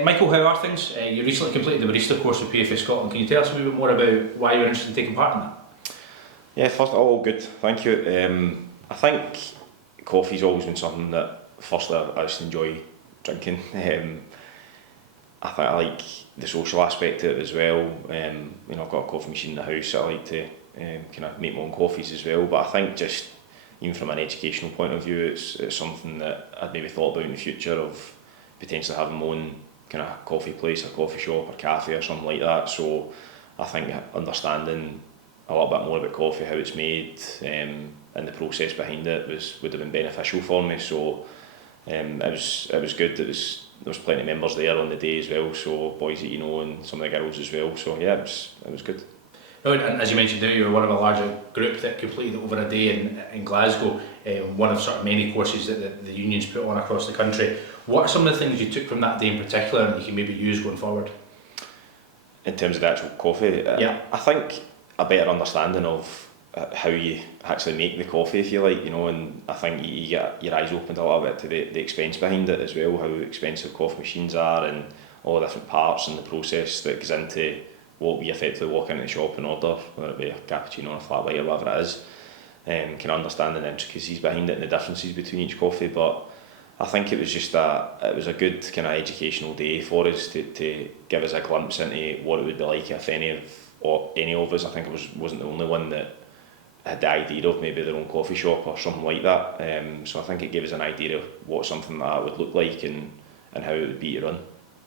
Michael, how are things? You recently completed the barista course with PFA Scotland. Can you tell us a wee bit more about why you were interested in taking part in that? Yeah, first of all, good, thank you. I think coffee's always been something that, firstly, I just enjoy drinking. I think I like the social aspect of it as well. I've got a coffee machine in the house, so I like to kind of make my own coffees as well. But I think just, even from an educational point of view, it's something that I'd maybe thought about in the future of potentially having my own kind of coffee place, or coffee shop or cafe or something like that. So I think understanding a little bit more about coffee, how it's made, and the process behind it would have been beneficial for me. So it was good. There was plenty of members there on the day as well, so boys that you know and some of the girls as well. So yeah, it was good. And as you mentioned there, you were one of a larger group that completed it over a day in Glasgow, one of sort of many courses that the unions put on across the country. What are some of the things you took from that day in particular and you can maybe use going forward? In terms of the actual coffee, yeah. I think a better understanding of how you actually make the coffee, if you like, and I think you get your eyes opened a little bit to the expense behind it as well, how expensive coffee machines are and all the different parts and the process that goes into what we effectively walk into the shop and order, whether it be a cappuccino or a flat white or whatever it is. Can understand the intricacies behind it and the differences between each coffee, but I think it was just it was a good kind of educational day for us to give us a glimpse into what it would be like if any of us, I think I wasn't the only one that had the idea of maybe their own coffee shop or something like that. So I think it gave us an idea of what something like that would look like and how it would be to run.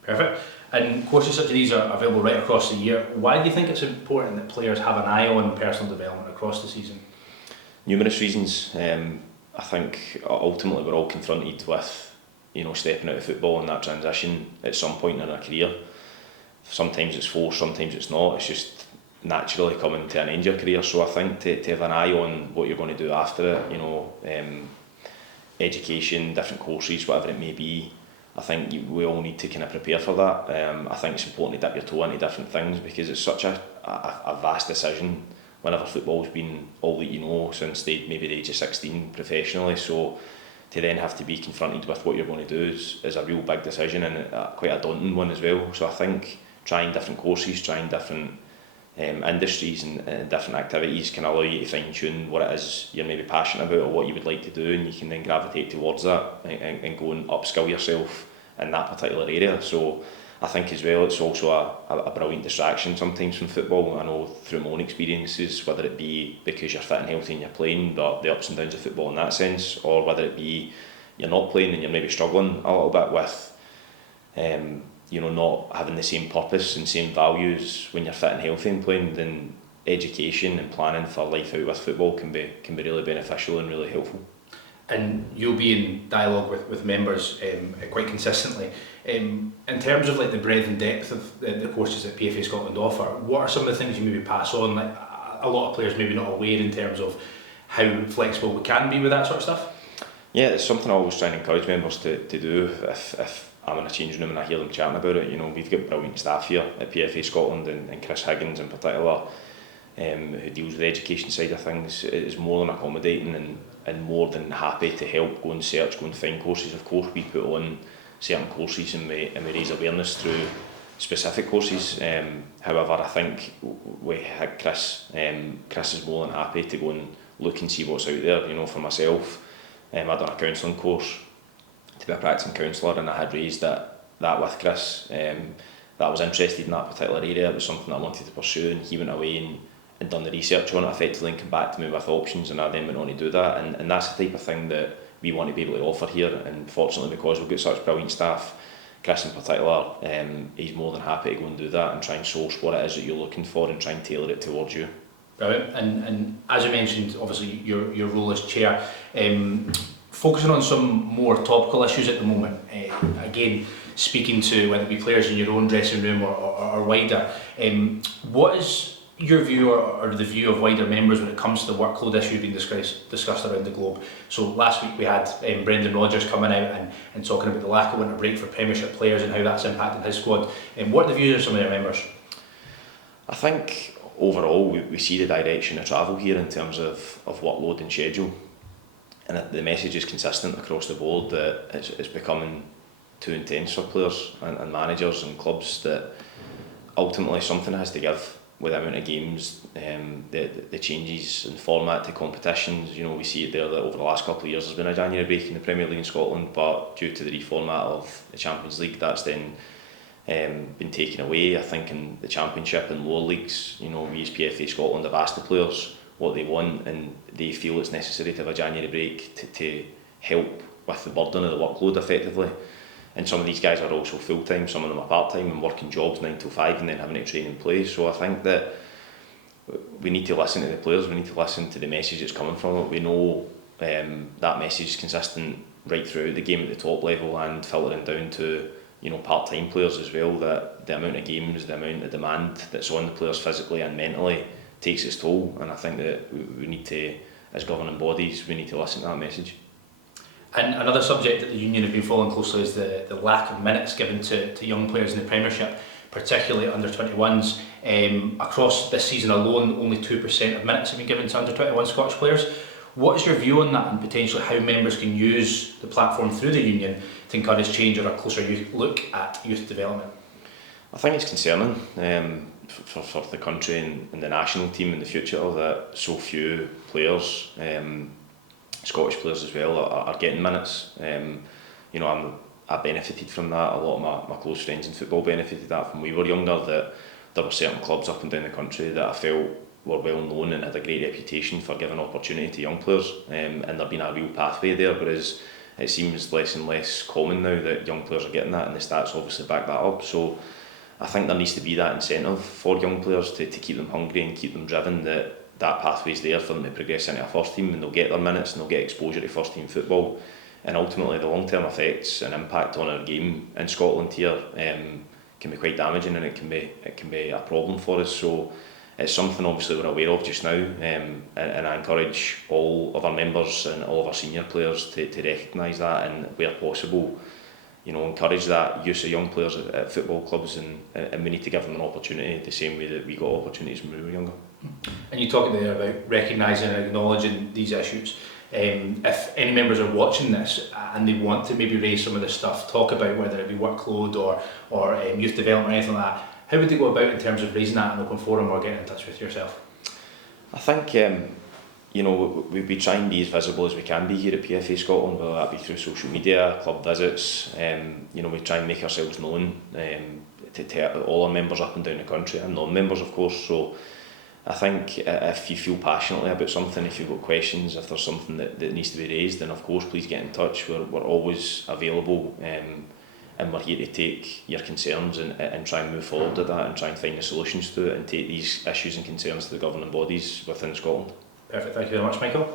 Perfect. And courses such as these are available right across the year. Why do you think it's important that players have an eye on personal development across the season? Numerous reasons. I think ultimately we're all confronted with, stepping out of football and that transition at some point in our career. Sometimes it's forced, sometimes it's not. It's just naturally coming to an end of your career. So I think to have an eye on what you're going to do after it, education, different courses, whatever it may be, I think we all need to kind of prepare for that. I think it's important to dip your toe into different things because it's such a vast decision whenever football's been all that you know since maybe the age of 16 professionally. So to then have to be confronted with what you're going to do is a real big decision and quite a daunting one as well. So I think trying different courses, trying different industries and different activities can allow you to fine tune what it is you're maybe passionate about or what you would like to do, and you can then gravitate towards that and go and upskill yourself in that particular area. So I think as well it's also a brilliant distraction sometimes from football. I know through my own experiences, whether it be because you're fit and healthy and you're playing, but the ups and downs of football in that sense, or whether it be you're not playing and you're maybe struggling a little bit with not having the same purpose and same values when you're fit and healthy and playing, then education and planning for life out with football can be really beneficial and really helpful. And you'll be in dialogue with members quite consistently. In terms of like the breadth and depth of the courses that PFA Scotland offer, what are some of the things you maybe pass on? Like a lot of players maybe not aware in terms of how flexible we can be with that sort of stuff. Yeah, it's something I always try and encourage members to do. If I'm in a changing room and I hear them chatting about it, we've got brilliant staff here at PFA Scotland, and Chris Higgins in particular, who deals with the education side of things, is more than accommodating and more than happy to help go and search, go and find courses. Of course, we put on certain courses and we raise awareness through specific courses. However, I think we had Chris is more than happy to go and look and see what's out there. For myself, I'd done a counselling course to be a practicing counsellor, and I had raised that with Chris, that I was interested in that particular area. It was something I wanted to pursue, and he went away and done the research on it effectively and come back to me with options, and I then went on to do that. And that's the type of thing that we want to be able to offer here, and fortunately because we've got such brilliant staff, Chris in particular, he's more than happy to go and do that and try and source what it is that you're looking for and try and tailor it towards you. Brilliant. And as you mentioned, obviously your role as chair, focusing on some more topical issues at the moment, again speaking to whether it be players in your own dressing room or wider, what is your view or the view of wider members when it comes to the workload issue being discussed around the globe? So last week we had Brendan Rodgers coming out and talking about the lack of winter break for Premiership players and how that's impacting his squad. What are the views of some of their members? I think overall we see the direction of travel here in terms of workload and schedule, and the message is consistent across the board that it's becoming too intense for players and managers and clubs, that ultimately something has to give with the amount of games, the changes in format to competitions. You know, we see it there that over the last couple of years there's been a January break in the Premier League in Scotland, but due to the reformat of the Champions League, that's then been taken away. I think in the Championship and lower leagues, you know, we as PFA Scotland have asked the players what they want, and they feel it's necessary to have a January break to help with the burden of the workload effectively. And some of these guys are also full-time, some of them are part-time and working jobs 9 to 5 and then having to train and play. So I think that we need to listen to the players, we need to listen to the message that's coming from it. We know that message is consistent right throughout the game at the top level and filtering down to, you know, part-time players as well, that the amount of games, the amount of demand that's on the players physically and mentally takes its toll. And I think that we need to, as governing bodies, we need to listen to that message. And another subject that the union have been following closely is the lack of minutes given to young players in the Premiership, particularly under 21s. Across this season alone, only 2% of minutes have been given to under 21 Scottish players. What is your view on that, and potentially how members can use the platform through the union to encourage change or a closer look at youth development? I think it's concerning for the country and the national team in the future that so few players, Scottish players as well, are getting minutes. You know, I benefited from that. A lot of my close friends in football benefited that from when we were younger, that there were certain clubs up and down the country that I felt were well known and had a great reputation for giving opportunity to young players, and there being a real pathway there, whereas it seems less and less common now that young players are getting that, and the stats obviously back that up. So I think there needs to be that incentive for young players to keep them hungry and keep them driven, that pathway's there for them to progress into a first team, and they'll get their minutes and they'll get exposure to first team football, and ultimately the long term effects and impact on our game in Scotland here can be quite damaging, and it can be a problem for us. So it's something obviously we're aware of just now, and I encourage all of our members and all of our senior players to recognise that, and where possible, you know, encourage that use of young players at football clubs, and we need to give them an opportunity the same way that we got opportunities when we were younger. And you talked there about recognising and acknowledging these issues. If any members are watching this and they want to maybe raise some of this stuff, talk about whether it be workload or youth development or anything like that, how would they go about in terms of raising that in an open forum or getting in touch with yourself? I think you know, we try and be as visible as we can be here at PFA Scotland, whether that be through social media, club visits. You know, we try and make ourselves known to all our members up and down the country, and non-members of course. So I think if you feel passionately about something, if you've got questions, if there's something that needs to be raised, then of course please get in touch. We're always available, and we're here to take your concerns and try and move forward with that, and try and find the solutions to it, and take these issues and concerns to the governing bodies within Scotland. Perfect, thank you very much, Michael.